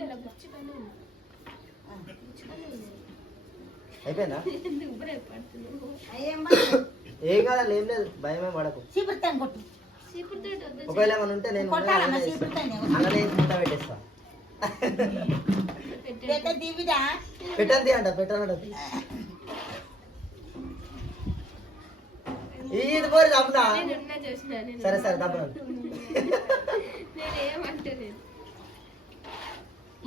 అయిపోయిందా లేం లేదు భయం ఏం పడకు ఒకవేళ ఏమైనా ఉంటే నేను పెట్టేస్తా పెట్టండి అంట పెట్టాలంట ఈ ఇది సరే సరే తప్పదు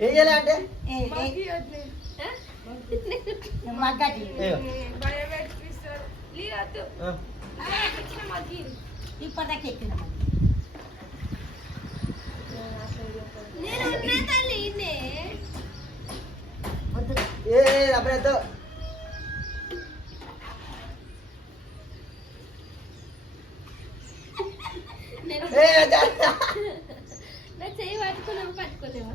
నేను చేయి వాటికో నాకు పట్టుకోలేవా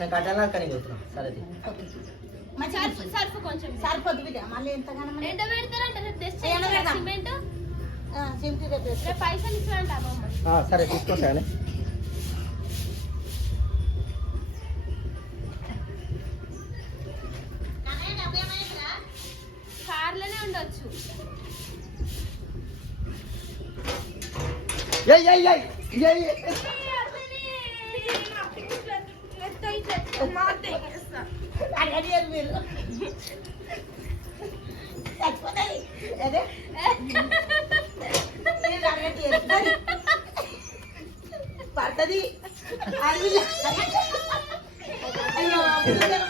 కొంచెం నేను కట్టాలి అక్కడ నీకు వస్తున్నా సరే అది సరే తీసుకోండి కార్లోనే ఉండొచ్చు commanding yourself. And then you will. That's what I Pardon me. I will.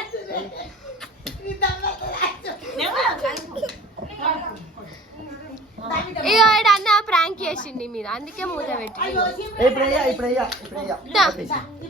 ఇగో ఇక్కడ అన్న ప్రాంక్ చేసిండి మీద అందుకే మూత పెట్టి